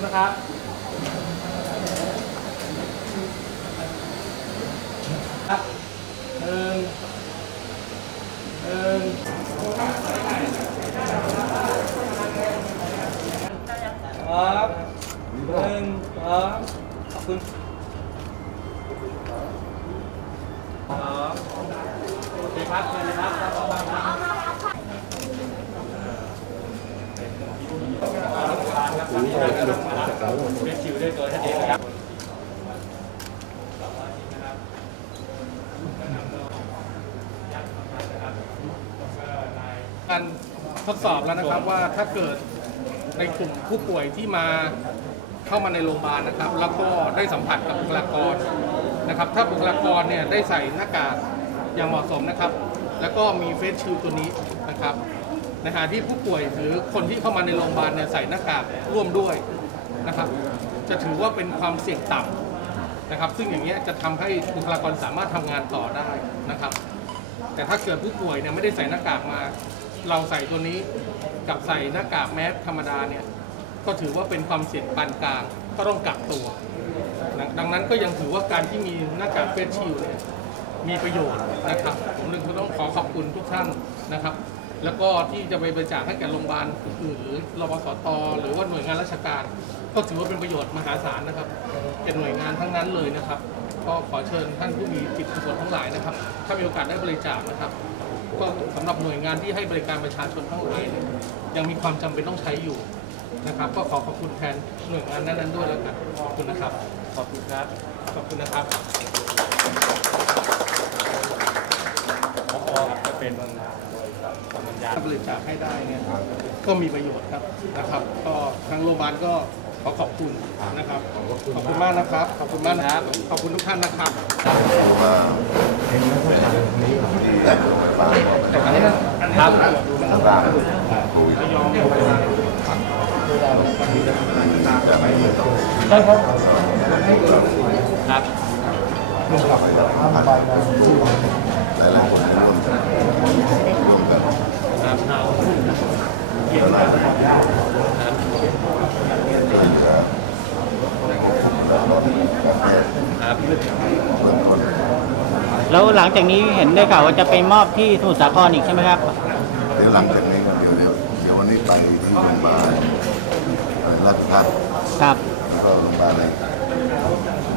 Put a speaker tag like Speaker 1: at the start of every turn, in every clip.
Speaker 1: ณนะครับครับหนึ่งหนึ่งครัหนึ่งครัขอบคุณคโอเคครับเชิญนะครับ กคิวด้วยตัวท่านเองนะครับการทดสอบแล้วนะครับว่าถ้าเกิดในกลุ่มผู้ป่วยที่มาเข้ามาในโรงพยาบาลนะครับ แล้วก็ได้สัมผัสกับบุคลากรนะครับ ถ้าบุคลากรเนี่ยได้ใส่หน้ากากอย่างเหมาะสมนะครับ แล้วก็มีเฟสชิลตัวนี้นะครับ นขณะที่ผู้ป่วยหรือคนที่เข้ามาในโรงพยาบาลเนี่ยใส่หน้ากากร่วมด้วยนะครับ จะถือว่าเป็นความเสี่ยงต่ำนะครับ ซึ่งอย่างนี้ยจะทำให้บุคลากรสามารถทำงานต่อได้นะครับ แต่ถ้าเกิดผู้ป่วยเนี่ยไม่ได้ใส่หน้ากากมา เราใส่ตัวนี้กับใส่หน้ากากแมสธรรมดาเนี่ยก็ถือว่าเป็นความเสี่ยงปานกลางก็ต้องกักตัว ดังนั้นก็ยังถือว่าการที่มีหน้ากากเฟสชิลด์เนี่ยมีประโยชน์นะครับ ผมเลยต้องขอขอบคุณทุกท่านนะครับ แล้วก็ที่จะไปบริจาคให้แก่โรงพยาบาลอื่นหรือรพสตหรือว่าหน่วยงานราชการ ก็ถือว่าเป็นประโยชน์มหาศาลนะครับเป็นหน่วยงานทั้งนั้นเลยนะครับ ก็ขอเชิญท่านผู้มีจิตกุศลทั้งหลายนะครับ ถ้ามีโอกาสได้บริจาคนะครับ ก็สำหรับหน่วยงานที่ให้บริการประชาชนทั้งหลายเนี่ยยังมีความจำเป็นต้องใช้อยู่นะครับ ก็ขอขอบคุณแทนหน่วยงานนั้นๆด้วยแล้วกันขอบคุณนะครับขอบคุณครับขอบคุณนะครับ พอจะเป็น สัญญาบริจาคให้ได้เนี่ยก็มีประโยชน์ครับนะครับก็ทางโรงพยาบาลก็ขอขอบคุณนะครับ ขอบคุณมากนะครับ ขอบคุณมากนะครับ ขอบคุณทุกท่านนะครับ
Speaker 2: ว่าที่แต่โรงพยาบาลบอกไม่ได้
Speaker 1: ครับ
Speaker 2: ร่างโควิดจะไม่มีต้อง
Speaker 1: ได้ครับครับ
Speaker 2: หลายๆคนร่วมกันร่วมกัน
Speaker 1: ครับ
Speaker 2: เวลาช่วยเหลือแล้วก็การแพทย์
Speaker 1: ครับ
Speaker 2: เบื้องต้น
Speaker 3: แล้วหลังจากนี้เห็นได้ข่าวว่าจะไปมอบที่สมุทรสาครอีกใช่ไหมครับ
Speaker 2: เดี๋ยวหลังจากนี้เดี๋ยวเดี๋ยวเดี๋ยววันนี้ไปที่โรงพยาบาลอะไรราชพัฒน์
Speaker 3: ครับ
Speaker 2: แล้วก็โรงพยาบาลอะไร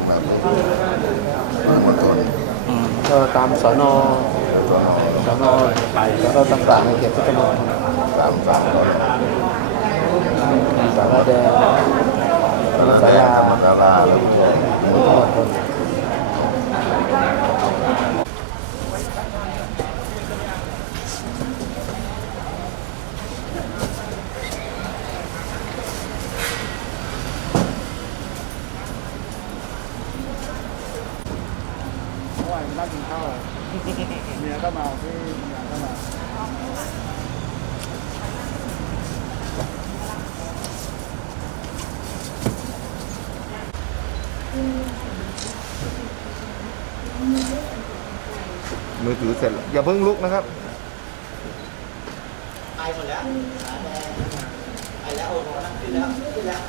Speaker 2: แบบเมืองมณฑล
Speaker 4: ก็ตามสอนอ
Speaker 2: สน
Speaker 4: สอนอ สอนอต่างๆในเขตพุทธมณฑล
Speaker 2: สามสามร้อย
Speaker 4: สาราแดง
Speaker 2: ธรรมศาลาธรรมศาลาแล้วก็
Speaker 4: พุทธมณฑล
Speaker 5: ว่านั่งกินข้าว เมียก็มาพี่เมียก็มา
Speaker 2: มือถือเสร็จแล้วอย่าเพิ่งลุกนะครับ
Speaker 3: ไปหมดแล้วไปแล้วโอ้โหนั่งขึ้นแล้วขึ้นแล้ว